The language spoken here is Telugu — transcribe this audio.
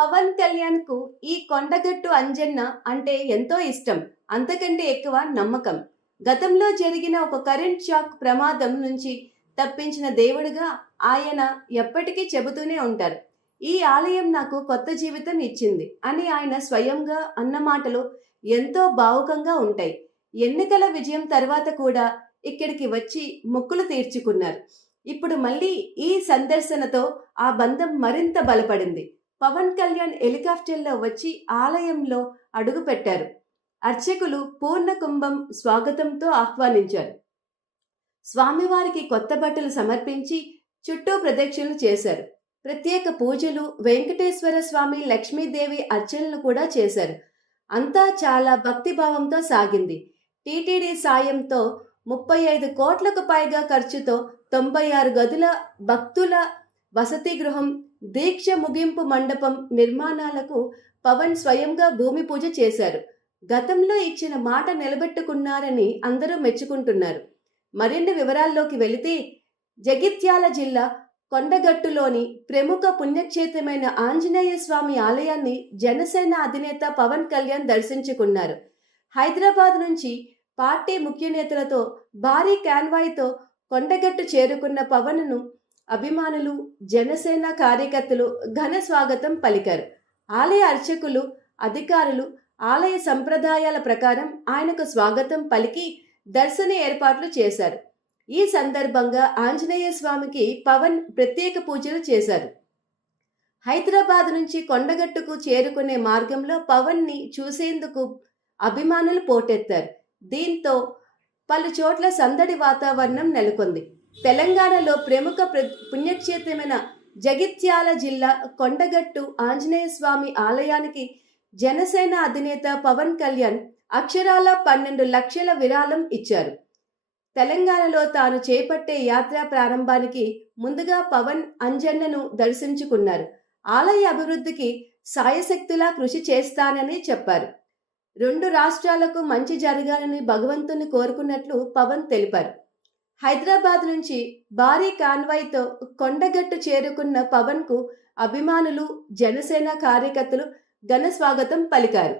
పవన్ కళ్యాణ్కు ఈ కొండగట్టు అంజన్న అంటే ఎంతో ఇష్టం అంతకంటే ఎక్కువ నమ్మకం. గతంలో జరిగిన ఒక కరెంట్ షాక్ ప్రమాదం నుంచి తప్పించిన దేవుడుగా ఆయన ఎప్పటికీ చెబుతూనే ఉంటారు. ఈ ఆలయం నాకు కొత్త జీవితం ఇచ్చింది అని ఆయన స్వయంగా అన్న మాటలు ఎంతో భావుకంగా ఉంటాయి. ఎన్నికల విజయం తర్వాత కూడా ఇక్కడికి వచ్చి మొక్కులు తీర్చుకున్నారు. ఇప్పుడు మళ్ళీ ఈ సందర్శనతో ఆ బంధం మరింత బలపడింది. పవన్ కళ్యాణ్ హెలికాప్టర్లో వచ్చి ఆలయంలో అడుగుపెట్టారు. అర్చకులు పూర్ణ కుంభం స్వాగతంతో ఆహ్వానించారు. స్వామివారికి కొత్త బట్టలు సమర్పించి చుట్టూ ప్రదక్షిణలు చేశారు. ప్రత్యేక పూజలు వెంకటేశ్వర స్వామి లక్ష్మీదేవి అర్చనలు కూడా చేశారు. అంతా చాలా భక్తిభావంతో సాగింది. టీటీడీ సాయంతో ముప్పై ఐదు కోట్లకు పైగా ఖర్చుతో తొంభై ఆరు గదుల భక్తుల వసతి గృహం దీక్ష ముగింపు మండపం నిర్మాణాలకు పవన్ స్వయంగా భూమి పూజ చేశారు. గతంలో ఇచ్చిన మాట నిలబెట్టుకున్నారని అందరూ మెచ్చుకుంటున్నారు. మరిన్ని వివరాల్లోకి వెళితే జగిత్యాల జిల్లా కొండగట్టులోని ప్రముఖ పుణ్యక్షేత్రమైన ఆంజనేయ స్వామి ఆలయాన్ని జనసేన అధినేత పవన్ కళ్యాణ్ దర్శించుకున్నారు. హైదరాబాద్ నుంచి పార్టీ ముఖ్య నేతలతో భారీ కాన్వాయ్తో కొండగట్టు చేరుకున్న పవన్ను అభిమానులు జనసేన కార్యకర్తలు ఘన స్వాగతం పలికారు. ఆలయ అర్చకులు అధికారులు ఆలయ సంప్రదాయాల ప్రకారం ఆయనకు స్వాగతం పలికి దర్శన ఏర్పాట్లు చేశారు. ఈ సందర్భంగా ఆంజనేయ స్వామికి పవన్ ప్రత్యేక పూజలు చేశారు. హైదరాబాద్ నుంచి కొండగట్టుకు చేరుకునే మార్గంలో పవన్ని చూసేందుకు అభిమానులు పోటెత్తారు. దీంతో పలు చోట్ల సందడి వాతావరణం నెలకొంది. తెలంగాణలో ప్రముఖ పుణ్యక్షేత్రమైన జగిత్యాల జిల్లా కొండగట్టు ఆంజనేయ స్వామి ఆలయానికి జనసేన అధినేత పవన్ కళ్యాణ్ అక్షరాల పన్నెండు లక్షల విరాళం ఇచ్చారు. తెలంగాణలో తాను చేపట్టే యాత్ర ప్రారంభానికి ముందుగా పవన్ అంజన్నను దర్శించుకున్నారు. ఆలయ అభివృద్ధికి సాయశక్తులా కృషి చేస్తానని చెప్పారు. రెండు రాష్ట్రాలకు మంచి జరగాలని భగవంతుని కోరుకున్నట్లు పవన్ తెలిపారు. హైదరాబాద్ నుంచి భారీ కాన్వాయ్తో కొండగట్టు చేరుకున్న పవన్కు అభిమానులు జనసేన కార్యకర్తలు ఘన స్వాగతం పలికారు.